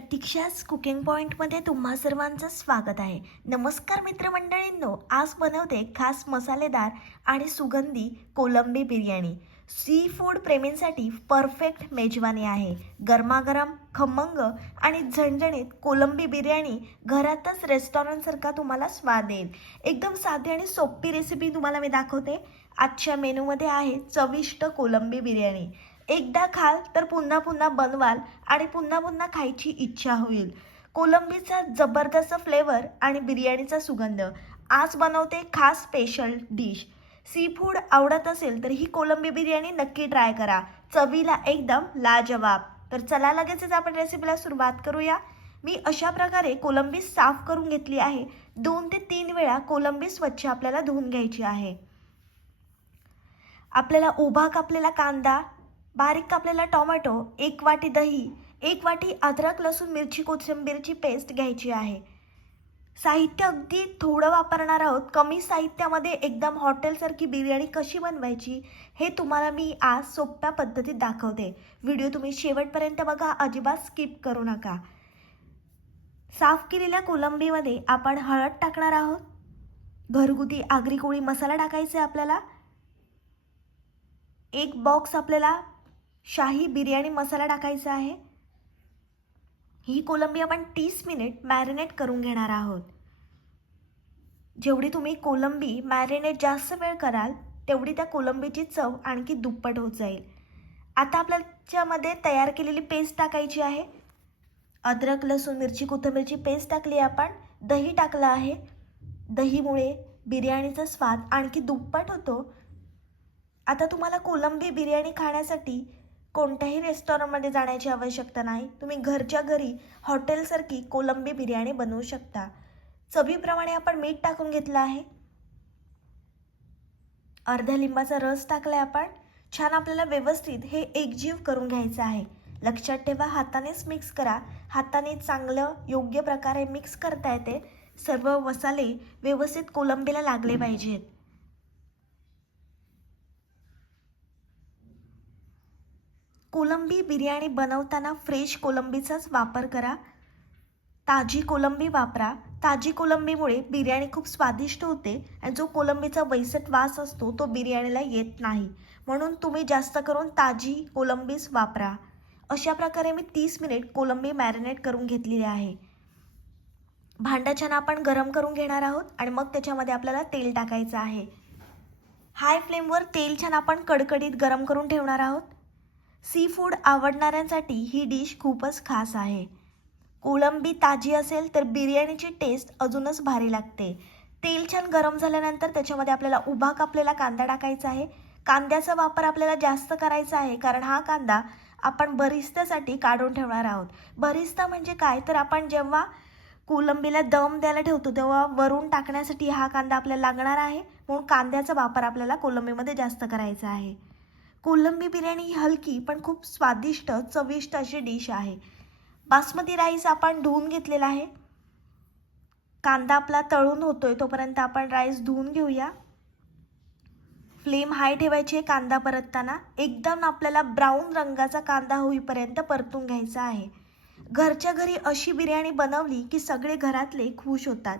प्रतीक्षाच cooking पॉईंटमध्ये तुम्हा सर्वांचं स्वागत आहे. नमस्कार मित्रमंडळींनो, आज बनवते खास मसालेदार आणि सुगंधी कोलंबी बिर्याणी. सी फूड प्रेमींसाठी परफेक्ट मेजवानी आहे. गरमागरम, खमंग आणि झणझणीत कोलंबी बिर्याणी घरातच रेस्टॉरंटसारखा तुम्हाला स्वाद येईल. एकदम साधी आणि सोपी रेसिपी तुम्हाला मी दाखवते. आजच्या मेनूमध्ये आहे चविष्ट कोलंबी बिर्याणी. एकदा खाल तर पुन्हा पुन्हा बनवाल आणि पुन्हा पुन्हा खायची इच्छा होईल. कोलंबीचा जबरदस्त फ्लेवर आणि बिर्याणीचा सुगंध. आज बनवते खास स्पेशल डिश. सी फूड आवडत असेल तर ही कोलंबी बिर्याणी नक्की ट्राय करा. चवीला एकदम लाजवाब. तर चला लगेचच आपण रेसिपीला सुरुवात करूया. मी अशा प्रकारे कोलंबी साफ करून घेतली आहे. 2 ते 3 वेळा कोलंबी स्वच्छ आपल्याला धुवून घ्यायची आहे. आपल्याला उभा कापलेला कांदा, बारीक कापलेला टोमॅटो, 1 वाटी दही, 1 वाटी अद्रक लसूण मिरची कोथिंबीरची पेस्ट घ्यायची आहे. साहित्य अगदी थोडं वापरणार आहोत. कमी साहित्यामध्ये एकदम हॉटेलसारखी बिर्याणी कशी बनवायची हे तुम्हाला मी आज सोप्या पद्धतीत दाखवते. व्हिडिओ तुम्ही शेवटपर्यंत बघा, अजिबात स्किप करू नका. साफ केलेल्या कोलंबीमध्ये आपण हळद टाकणार आहोत. घरगुती आगरी कोळी मसाला टाकायचा आहे आपल्याला. 1 बॉक्स आपल्याला शाही बिर्याणी मसाला टाकायचा आहे. ही कोलंबी आपण 30 मिनिट मॅरिनेट करून घेणार आहोत. जेवढी तुम्ही कोलंबी मॅरिनेट जास्त वेळ कराल तेवढी त्या कोलंबीची चव आणखी दुप्पट होत जाईल. आता आपल्याच्यामध्ये तयार केलेली पेस्ट टाकायची आहे. अद्रक लसूण मिरची कोथिंबीरची पेस्ट टाकली आपण. दही टाकलं आहे. दहीमुळे बिर्याणीचा स्वाद आणखी दुप्पट होतो. आता तुम्हाला कोलंबी बिर्याणी खाण्यासाठी कोणत्याही रेस्टॉरंटमध्ये जाण्याची आवश्यकता नाही. तुम्ही घरच्या घरी हॉटेलसारखी कोलंबी बिर्याणी बनवू शकता. चवीप्रमाणे आपण मीठ टाकून घेतलं आहे. अर्ध्या लिंबाचा रस टाकला आहे आपण. छान आपल्याला व्यवस्थित हे एकजीव करून घ्यायचं आहे. लक्षात ठेवा, हातानेच मिक्स करा. हाताने चांगलं योग्य प्रकारे मिक्स करता येते. सर्व मसाले व्यवस्थित कोलंबीला लागले पाहिजेत. कोलंबी बिर्याणी बनवताना फ्रेश कोलंबीचाच वापर करा. ताजी कोलंबी वापरा. ताजी कोलंबीमुळे बिर्याणी खूप स्वादिष्ट होते आणि जो कोलंबीचा वैसट वास असतो तो बिर्याणीला येत नाही. म्हणून तुम्ही जास्त करून ताजी कोलंबीच वापरा. अशा प्रकारे मी 30 मिनिट कोलंबी मॅरिनेट करून घेतलेली आहे. भांडं छान आपण गरम करून घेणार आहोत आणि मग त्याच्यामध्ये आपल्याला तेल टाकायचं आहे. हाय फ्लेमवर तेल छान आपण कडकडीत गरम करून ठेवणार आहोत. सी फूड आवडणाऱ्यांसाठी ही डिश खूपच खास आहे. कोलंबी ताजी असेल तर बिर्याणीची टेस्ट अजूनच भारी लागते. तेल छान गरम झाल्यानंतर त्याच्यामध्ये आपल्याला उभा कापलेला कांदा टाकायचा आहे. कांद्याचा वापर आपल्याला जास्त करायचा आहे कारण हा कांदा आपण बरिस्त्यासाठी काढून ठेवणार आहोत. बरिस्ता म्हणजे काय, तर आपण जेव्हा कोलंबीला दम द्यायला ठेवतो तेव्हा वरून टाकण्यासाठी हा कांदा आपल्याला लागणार आहे. म्हणून कांद्याचा वापर आपल्याला कोलंबीमध्ये जास्त करायचा आहे. कोलंबी बिर्याणी ही हलकी पण खूप स्वादिष्ट चविष्ट अशी डिश आहे. बासमती राईस आपण धुवून घेतलेला आहे. कांदा आपला तळून होतोय तोपर्यंत आपण राईस धुवून घेऊया. फ्लेम हाय ठेवायची आहे कांदा परतताना. एकदम आपल्याला ब्राऊन रंगाचा कांदा होईपर्यंत परतून घ्यायचा आहे. घरच्या घरी अशी बिर्याणी बनवली की सगळे घरातले खुश होतात.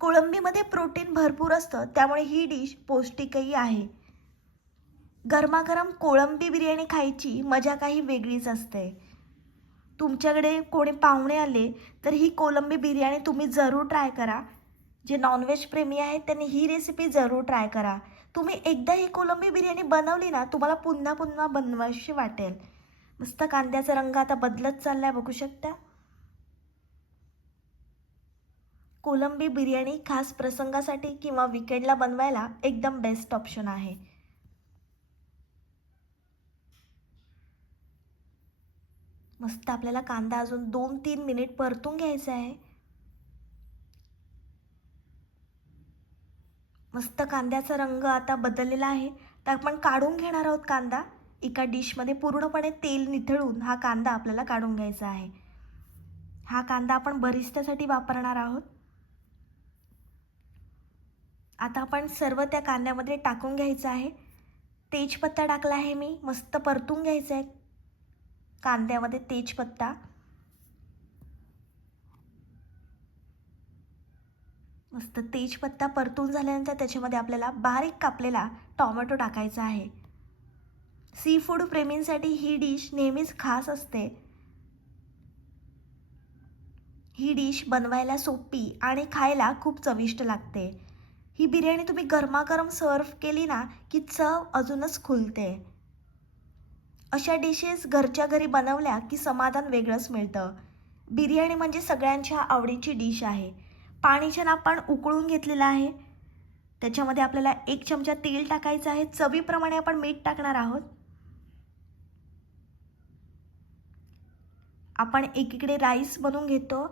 कोळंबीमध्ये प्रोटीन भरपूर असतं त्यामुळे ही डिश पौष्टिकही आहे. गरमागरम कोळंबी बिर्याणी खायची मजा काही वेगळीच असते. तुमच्याकडे कोणी पाहुणे आले तर ही कोलंबी बिर्याणी तुम्ही जरूर ट्राय करा. जे नॉनव्हेज प्रेमी आहेत त्यांनी ही रेसिपी जरूर ट्राय करा. तुम्ही एकदा ही कोलंबी बिर्याणी बनवली ना तुम्हाला पुन्हा पुन्हा बनवावीशी वाटेल. मस्त कांद्याचा रंग आता बदलत चाललाय, बघू शकता. कोलंबी बिर्याणी खास प्रसंगासाठी किंवा वीकेंडला बनवायला एकदम बेस्ट ऑप्शन आहे. मस्त आपल्याला कांदा अजून 2-3 मिनिट परतून घ्यायचा आहे. मस्त कांद्याचा रंग आता बदललेला आहे. तर आपण काढून घेणार आहोत कांदा. एका डिशमध्ये पूर्णपणे तेल निथळून हा कांदा आपल्याला काढून घ्यायचा आहे. हा कांदा आपण बरिस्त्यासाठी वापरणार आहोत. आता आपण सर्व त्या कांद्यामध्ये टाकून घ्यायचं आहे. तेजपत्ता टाकला आहे मी. मस्त परतून घ्यायचं आहे कांद्यामध्ये तेजपत्ता. मस्त तेजपत्ता परतून झाल्यानंतर त्याच्यामध्ये आपल्याला बारीक कापलेला टोमॅटो टाकायचा आहे. सी फूड प्रेमींसाठी ही डिश नेहमीच खास असते. ही डिश बनवायला सोपी आणि खायला खूप चविष्ट लागते. ही बिर्याणी तुम्ही गरमागरम सर्व केली ना की चव अजूनच खुलते. अशा डिशेस घरच्या घरी बनवल्या की समाधान वेगळंच मिळतं. बिर्याणी म्हणजे सगळ्यांच्या आवडीची डिश आहे. पाणी छान आपण उकळून घेतलेलं आहे. त्याच्यामध्ये आपल्याला 1 चमचा तेल टाकायचं आहे. चवीप्रमाणे आपण मीठ टाकणार आहोत. आपण एकीकडे राईस बनवून घेतो.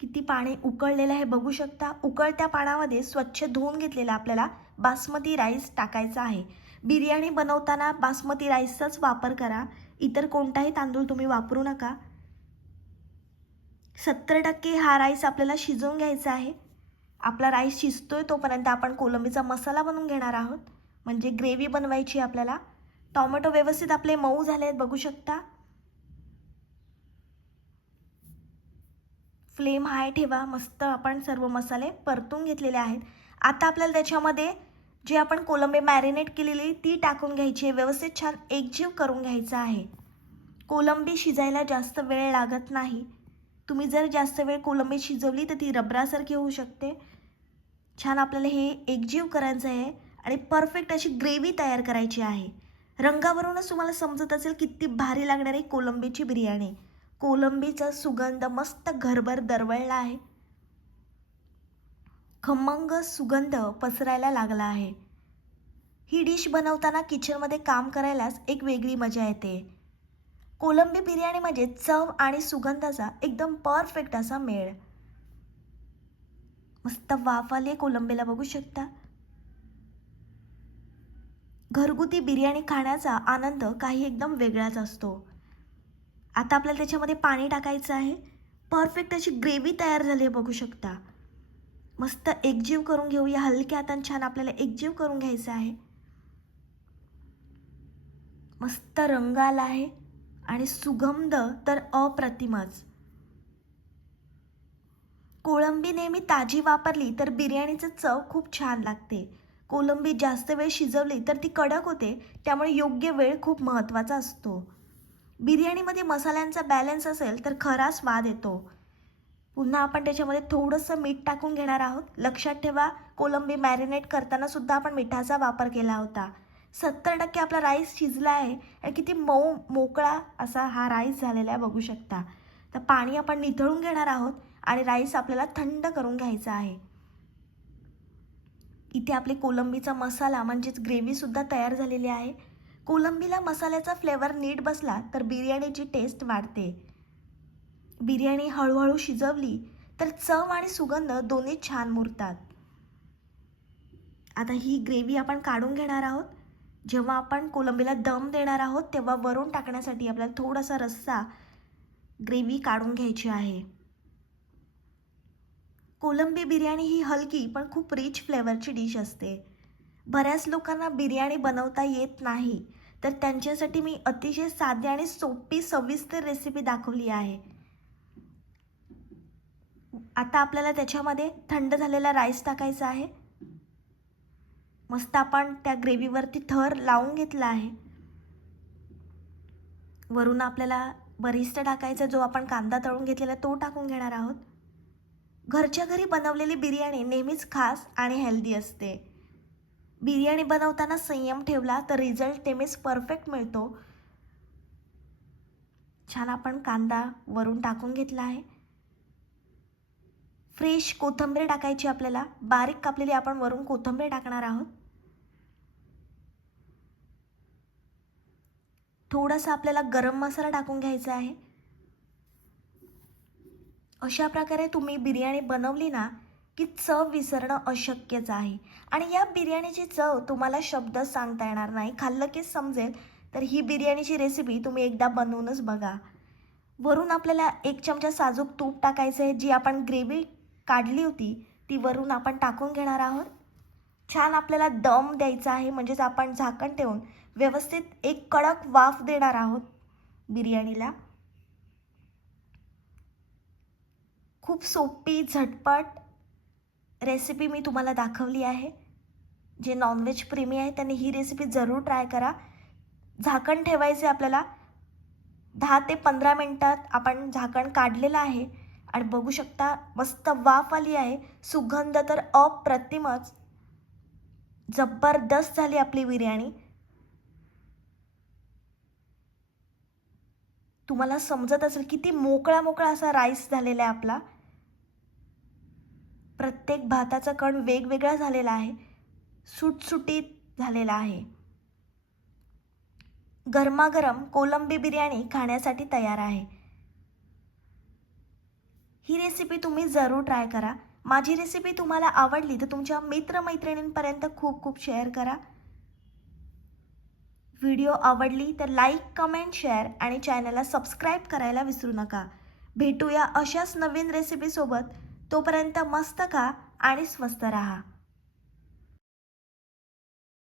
किती पाणी उकळलेलं आहे बघू शकता. उकळत्या पाण्यामध्ये स्वच्छ धुवून घेतलेला आपल्याला बासमती राईस टाकायचा आहे. बिर्याणी बनवताना बासमती राईसचाच वापर करा. इतर कोणताही तांदूळ तुम्ही वापरू नका. 70% हा राईस आपल्याला शिजवून घ्यायचा आहे. आपला राईस शिजतोय तोपर्यंत आपण कोलंबीचा मसाला बनवून घेणार आहोत. म्हणजे ग्रेव्ही बनवायची आपल्याला. टोमॅटो व्यवस्थित आपले मऊ झाले आहेत बघू शकता. फ्लेम हाय ठेवा. मस्त आपण सर्व मसाले परतून घेतलेले आहेत. आता आपल्याला त्याच्यामध्ये जे आपण कोलंबी मॅरिनेट केलेली ती टाकून घ्यायची आहे. व्यवस्थित छान एकजीव करून घ्यायचं आहे. कोलंबी शिजायला जास्त वेळ लागत नाही. तुम्ही जर जास्त वेळ कोलंबी शिजवली तर ती रबरासारखी होऊ शकते. छान आपल्याला हे एकजीव करायचं आहे आणि परफेक्ट अशी ग्रेव्ही तयार करायची आहे. रंगावरूनच तुम्हाला समजत असेल किती भारी लागणारी कोलंबीची बिर्याणी. कोलंबीचा सुगंध मस्त घरभर दरवळला आहे. खमंग सुगंध पसरायला लागला आहे. ही डिश बनवताना किचनमध्ये काम करायलाच एक वेगळी मजा येते. कोलंबी बिर्याणी म्हणजे चव आणि सुगंधाचा एकदम परफेक्ट असा मेळ. मस्त वाफ आली कोलंबीला बघू शकता. घरगुती बिर्याणी खाण्याचा आनंद काही एकदम वेगळाच असतो. आता आपल्याला त्याच्यामध्ये पाणी टाकायचं आहे. परफेक्ट अशी ग्रेव्ही तयार झाली आहे बघू शकता. मस्त एकजीव करून घेऊया. हलक्या हाताने छान आपल्याला एकजीव करून घ्यायचं आहे. मस्त रंग आला आहे आणि सुगंध तर अप्रतिमच. कोळंबी नेहमी ताजी वापरली तर बिर्याणीचं चव खूप छान लागते. कोलंबी जास्त वेळ शिजवली तर ती कडक होते. त्यामुळे योग्य वेळ खूप महत्त्वाचा असतो. बिर्याणीमध्ये मसाल्यांचा बॅलन्स असेल तर खरा स्वाद येतो. पुन्हा आपण त्याच्यामध्ये थोडंसं मीठ टाकून घेणार आहोत. लक्षात ठेवा कोलंबी मॅरिनेट करताना सुद्धा आपण मिठाचा वापर केला होता. 70% आपला राईस शिजला आहे आणि किती मऊ मोकळा असा हा राईस झालेला आहे बघू शकता. तर पाणी आपण निथळून घेणार आहोत आणि राईस आपल्याला थंड करून घ्यायचा आहे. इथे आपली कोलंबीचा मसाला म्हणजेच ग्रेव्हीसुद्धा तयार झालेली आहे. कोलंबीला मसाल्याचा फ्लेवर नीट बसला तर बिर्याणीची टेस्ट वाढते. बिर्याणी हळूहळू शिजवली तर चव आणि सुगंध दोन्ही छान मुरतात. आता ही ग्रेव्ही आपण काढून घेणार आहोत. जेव्हा आपण कोलंबीला दम देणार आहोत तेव्हा वरून टाकण्यासाठी आपल्याला थोडासा रस्सा ग्रेव्ही काढून घ्यायची आहे. कोलंबी बिर्याणी ही हलकी पण खूप रिच फ्लेवरची डिश असते. बऱ्याच लोकांना बिर्याणी बनवता येत नाही तर त्यांच्यासाठी मी अतिशय साधी आणि सोपी सविस्तर रेसिपी दाखवली आहे. आता आपल्याला त्याच्यामध्ये थंड झालेला राईस टाकायचा आहे. मस्त आपण त्या ग्रेव्हीवरती थर लावून घेतला आहे. वरून आपल्याला बरिस्ता टाकायचा जो आपण कांदा तळून घेतलेला तो टाकून घेणार आहोत. घरच्या घरी बनवलेली बिर्याणी नेहमीच खास आणि हेल्दी असते. बिर्याणी बनवताना संयम ठेवला तर रिझल्ट नेहमीच परफेक्ट मिळतो. छान आपण कांदा वरून टाकून घेतला आहे. फ्रेश कोथिंबीर टाकायची आपल्याला. बारीक कापलेली आपण वरून कोथिंबीर टाकणार आहोत. थोडासा आपल्याला गरम मसाला टाकून घ्यायचा आहे. अशा प्रकारे तुम्ही बिर्याणी बनवली ना की चव विसरणं अशक्यच आहे. आणि या बिर्याणीची चव तुम्हाला शब्द सांगता येणार नाही. खाल्लं की समजेल. तर ही बिर्याणीची रेसिपी तुम्ही एकदा बनवूनच बघा. वरून आपल्याला 1 चमचा साजूक तूप टाकायचं आहे. जी आपण ग्रेव्ही काढली होती ती वरून आपण टाकून घेणार आहोत. छान आपल्याला दम द्यायचा आहे. म्हणजेच आपण झाकण ठेवून व्यवस्थित एक कडक वाफ देणार आहोत बिर्याणीला. खूप सोपी झटपट रेसिपी मी तुम्हाला दाखवली आहे. जे नॉनव्हेज प्रेमी आहे त्यांनी ही रेसिपी जरूर ट्राय करा. झाकण ठेवायचे आपल्याला. 10 ते 15 मिनिटात आपण झाकण काढलेलं आहे आणि बघू शकता मस्त वाफ आली आहे. सुगंध तर अप्रतिमच जबरदस्त झाली आपली बिर्याणी. तुम्हाला समजत असेल किती मोकळा मोकळा असा राईस झालेला आहे आपला. प्रत्येक भाताचा कण वेगवेगळा झालेला आहे. सुटसुटीत झालेला आहे. गरमागरम कोलंबी बिर्याणी खाण्यासाठी तयार आहे. ही रेसिपी तुम्ही जरूर ट्राय करा. माझी रेसिपी तुम्हाला आवडली तर तुमच्या मित्रमैत्रिणींपर्यंत खूप खूप शेअर करा. व्हिडिओ आवडली तर लाईक, कमेंट, शेअर आणि चॅनलला सबस्क्राईब करायला विसरू नका. भेटूया अशाच नवीन रेसिपीसोबत. तोपर्यंत मस्त खा आणि स्वस्त राहा.